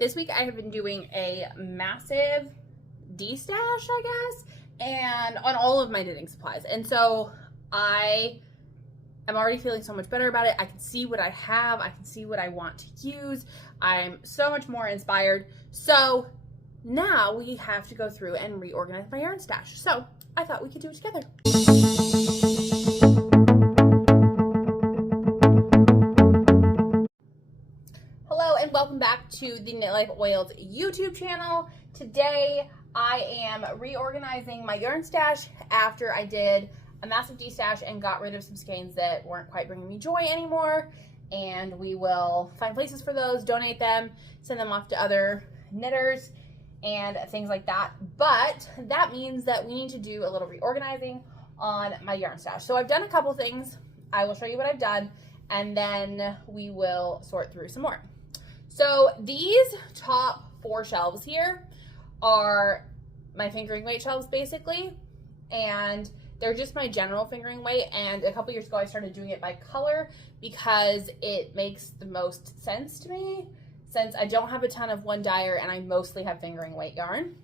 this week I have been doing a massive de-stash, I guess, and on all of my knitting supplies. And so I'm already feeling so much better about it. I can see what I have. I can see what I want to use. I'm so much more inspired. So now we have to go through and reorganize my yarn stash. So I thought we could do it together. Hello and welcome back to the Knit Life Oils YouTube channel. Today I am reorganizing my yarn stash after I did a massive de-stash and got rid of some skeins that weren't quite bringing me joy anymore. And we will find places for those, donate them, send them off to other knitters and things like that. But that means that we need to do a little reorganizing on my yarn stash. So I've done a couple things. I will show you what I've done and then we will sort through some more. So these top 4 shelves here are my fingering weight shelves basically, and they're just my general fingering weight. And a couple years ago I started doing it by color because it makes the most sense to me since I don't have a ton of one dyer and I mostly have fingering weight yarn.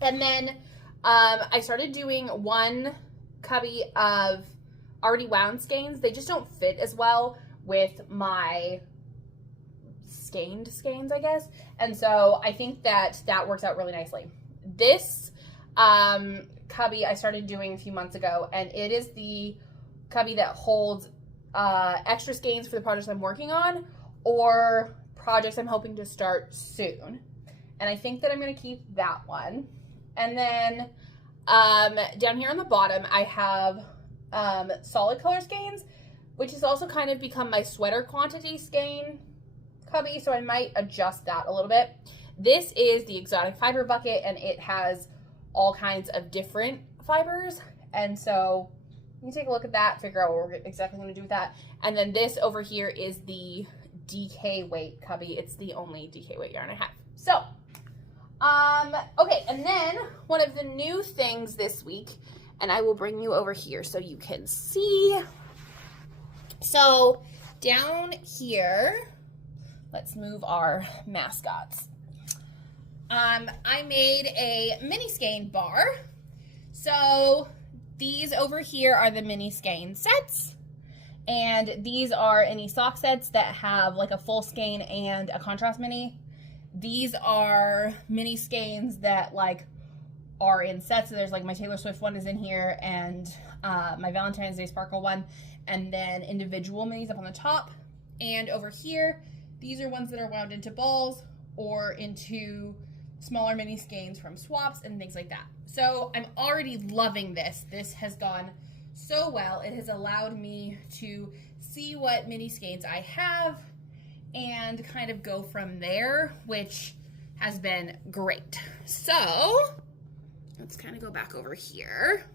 And then I started doing one cubby of already wound skeins. They just don't fit as well with my skeins, I guess. And so I think that that works out really nicely. This cubby I started doing a few months ago, and it is the cubby that holds extra skeins for the projects I'm working on or projects I'm hoping to start soon. And I think that I'm going to keep that one. And then down here on the bottom I have solid color skeins, which has also kind of become my sweater quantity skein cubby, so I might adjust that a little bit. This is the exotic fiber bucket and it has all kinds of different fibers, and so you can take a look at that, figure out what we're exactly going to do with that. And then this over here is the DK weight cubby. It's the only DK weight yarn I have. So okay, and then one of the new things this week, and I will bring you over here so you can see. So down here, let's move our mascots. I made a mini skein bar. So these over here are the mini skein sets. And these are any sock sets that have like a full skein and a contrast mini. These are mini skeins that like are in sets. So there's like my Taylor Swift one is in here and my Valentine's Day Sparkle one. And then individual minis up on the top. And over here, these are ones that are wound into balls or into smaller mini skeins from swaps and things like that. So I'm already loving this. This has gone so well. It has allowed me to see what mini skeins I have and kind of go from there, which has been great. So let's kind of go back over here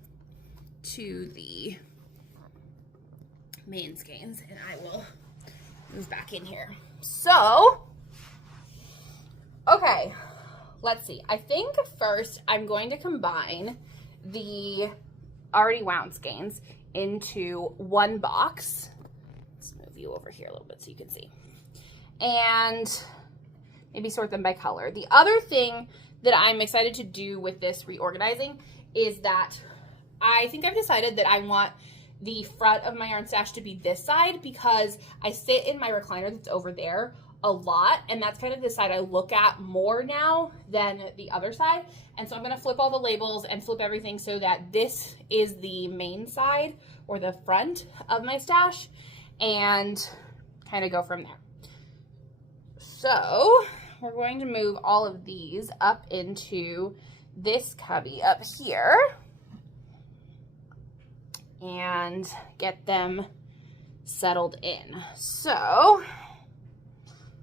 to the main skeins and I will move back in here. So, okay, let's see. I think first I'm going to combine the already wound skeins into one box. Let's move you over here a little bit so you can see. And maybe sort them by color. The other thing that I'm excited to do with this reorganizing is that I think I've decided that I want the front of my yarn stash to be this side because I sit in my recliner that's over there a lot, and that's kind of the side I look at more now than the other side. And so I'm going to flip all the labels and flip everything so that this is the main side or the front of my stash and kind of go from there. So we're going to move all of these up into this cubby up here and get them settled in. So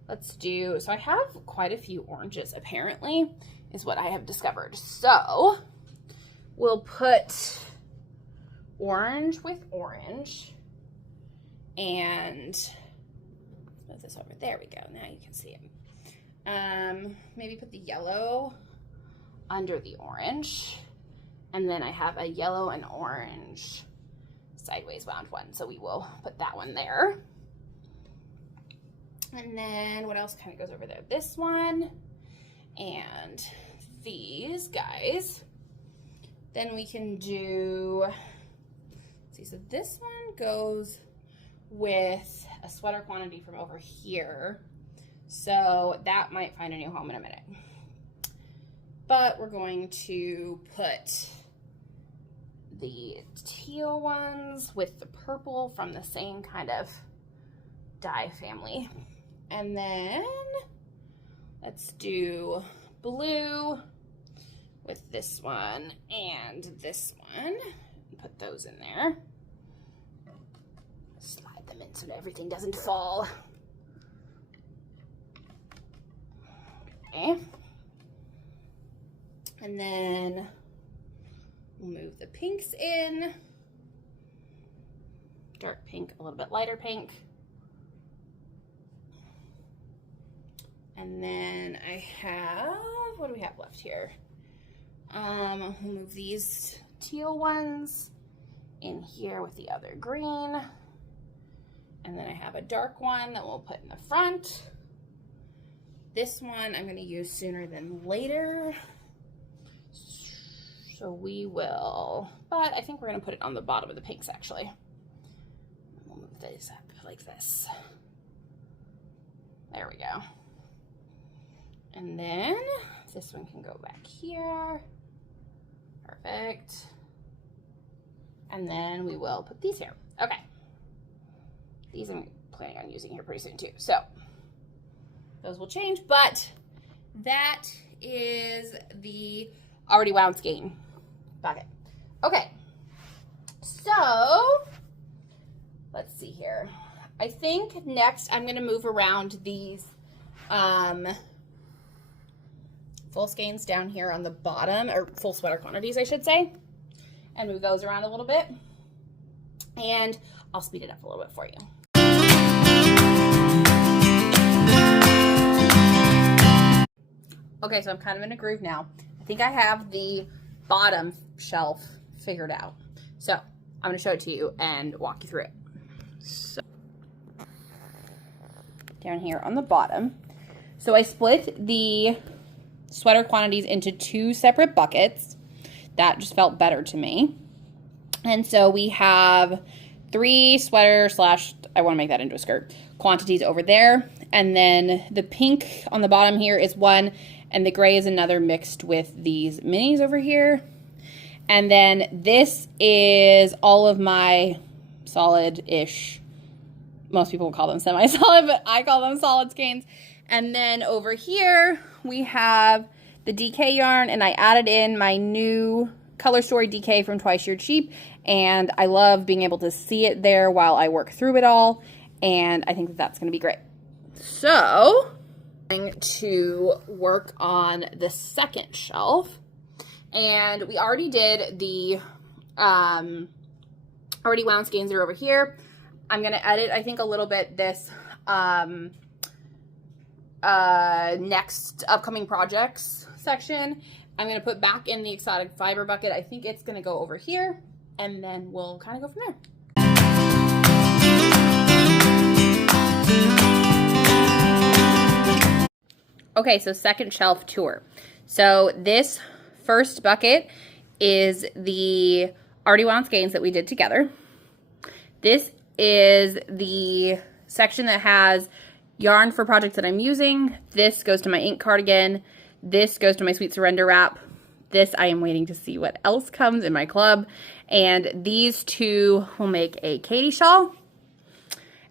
let's do, so I have quite a few oranges apparently is what I have discovered. So we'll put orange with orange and move this over. There we go. Now you can see it. Maybe put the yellow under the orange. And then I have a yellow and orange sideways wound one. So we will put that one there. And then what else kind of goes over there? This one and these guys. Then we can do, let's see, so this one goes with a sweater quantity from over here. So that might find a new home in a minute. But we're going to put the teal ones with the purple from the same kind of dye family. And then let's do blue with this one and this one. Put those in there. Slide them in so that everything doesn't fall. Okay. And then we'll move the pinks in. Dark pink, a little bit lighter pink. And then I have, what do we have left here? We'll move these teal ones in here with the other green. And then I have a dark one that we'll put in the front. This one I'm going to use sooner than later. So we will, but I think we're going to put it on the bottom of the pinks actually. We'll move these up like this. There we go. And then this one can go back here. Perfect. And then we will put these here. Okay. These I'm planning on using here pretty soon too. So those will change, but that is the already wound skein bucket. Okay. So let's see here. I think next I'm going to move around these full skeins down here on the bottom, or full sweater quantities I should say, and move those around a little bit, and I'll speed it up a little bit for you. Okay, so I'm kind of in a groove now. I think I have the bottom shelf figured out, so I'm going to show it to you and walk you through it. So down here on the bottom, so I split the sweater quantities into two separate buckets. That just felt better to me. And so we have 3 sweater slash, I want to make that into a skirt, quantities over there. And then the pink on the bottom here is one, and the gray is another mixed with these minis over here. And then this is all of my solid-ish, most people will call them semi-solid, but I call them solid skeins. And then over here, we have the DK yarn, and I added in my new Color Story DK from Twice Sheared Sheep, and I love being able to see it there while I work through it all, and I think that that's going to be great. So, I'm going to work on the second shelf, and we already did the already wound skeins are over here. I'm going to edit, I think, a little bit this next upcoming projects section. I'm going to put back in the exotic fiber bucket. I think it's going to go over here, and then we'll kind of go from there. Okay, so second shelf tour. So this first bucket is the already wound skeins that we did together. This is the section that has yarn for projects that I'm using. This goes to my ink cardigan. This goes to my Sweet Surrender wrap. This I am waiting to see what else comes in my club. And these two will make a Katie shawl.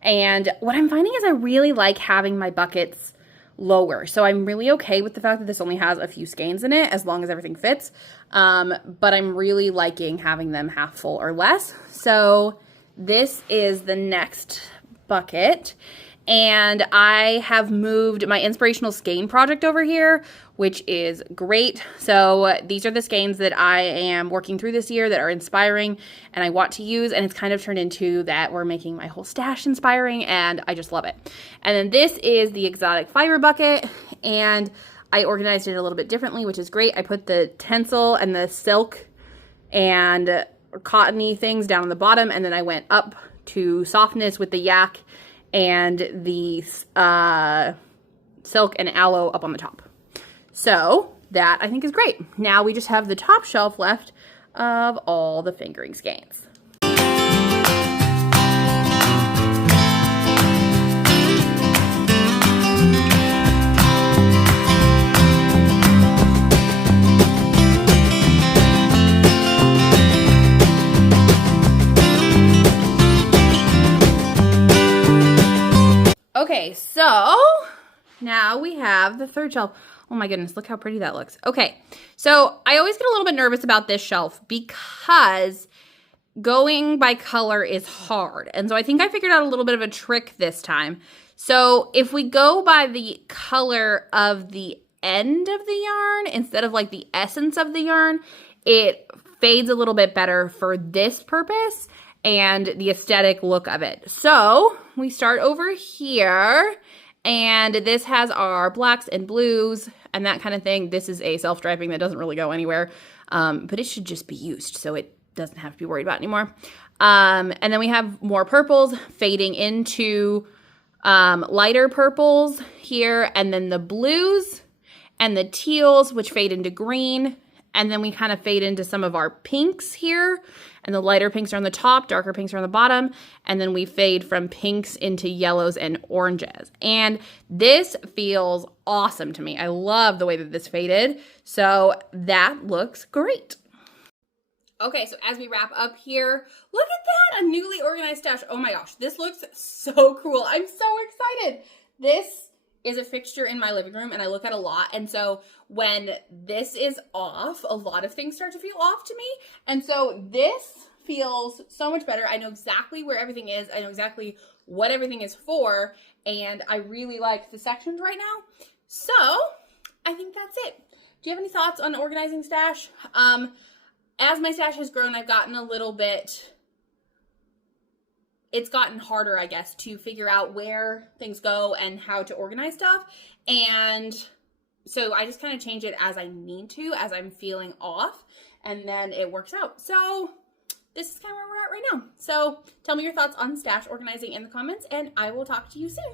And what I'm finding is I really like having my buckets lower. So I'm really okay with the fact that this only has a few skeins in it as long as everything fits. But I'm really liking having them half full or less. So this is the next bucket. And I have moved my inspirational skein project over here, which is great. So these are the skeins that I am working through this year that are inspiring and I want to use, and it's kind of turned into that we're making my whole stash inspiring, and I just love it. And then this is the exotic fiber bucket, and I organized it a little bit differently, which is great. I put the tencel and the silk and cottony things down on the bottom, and then I went up to softness with the yak and the silk and aloe up on the top. So that I think is great. Now we just have the top shelf left of all the fingering skeins. Okay, so now we have the third shelf. Oh my goodness, look how pretty that looks. Okay, so I always get a little bit nervous about this shelf because going by color is hard. And so I think I figured out a little bit of a trick this time. So if we go by the color of the end of the yarn instead of like the essence of the yarn, it fades a little bit better for this purpose and the aesthetic look of it. So we start over here, and this has our blacks and blues and that kind of thing. This is a self-striping that doesn't really go anywhere, but it should just be used, so it doesn't have to be worried about anymore. And then we have more purples fading into lighter purples here, and then the blues and the teals, which fade into green. And then we kind of fade into some of our pinks here. And the lighter pinks are on the top, darker pinks are on the bottom. And then we fade from pinks into yellows and oranges. And this feels awesome to me. I love the way that this faded. So that looks great. Okay, so as we wrap up here, look at that, a newly organized stash. Oh my gosh, this looks so cool. I'm so excited. This is a fixture in my living room and I look at a lot. And so when this is off, a lot of things start to feel off to me. And so this feels so much better. I know exactly where everything is. I know exactly what everything is for. And I really like the sections right now. So I think that's it. Do you have any thoughts on organizing stash? As my stash has grown, I've gotten a little bit, it's gotten harder, I guess, to figure out where things go and how to organize stuff. And so I just kind of change it as I need to, as I'm feeling off, and then it works out. So this is kind of where we're at right now. So tell me your thoughts on stash organizing in the comments, and I will talk to you soon.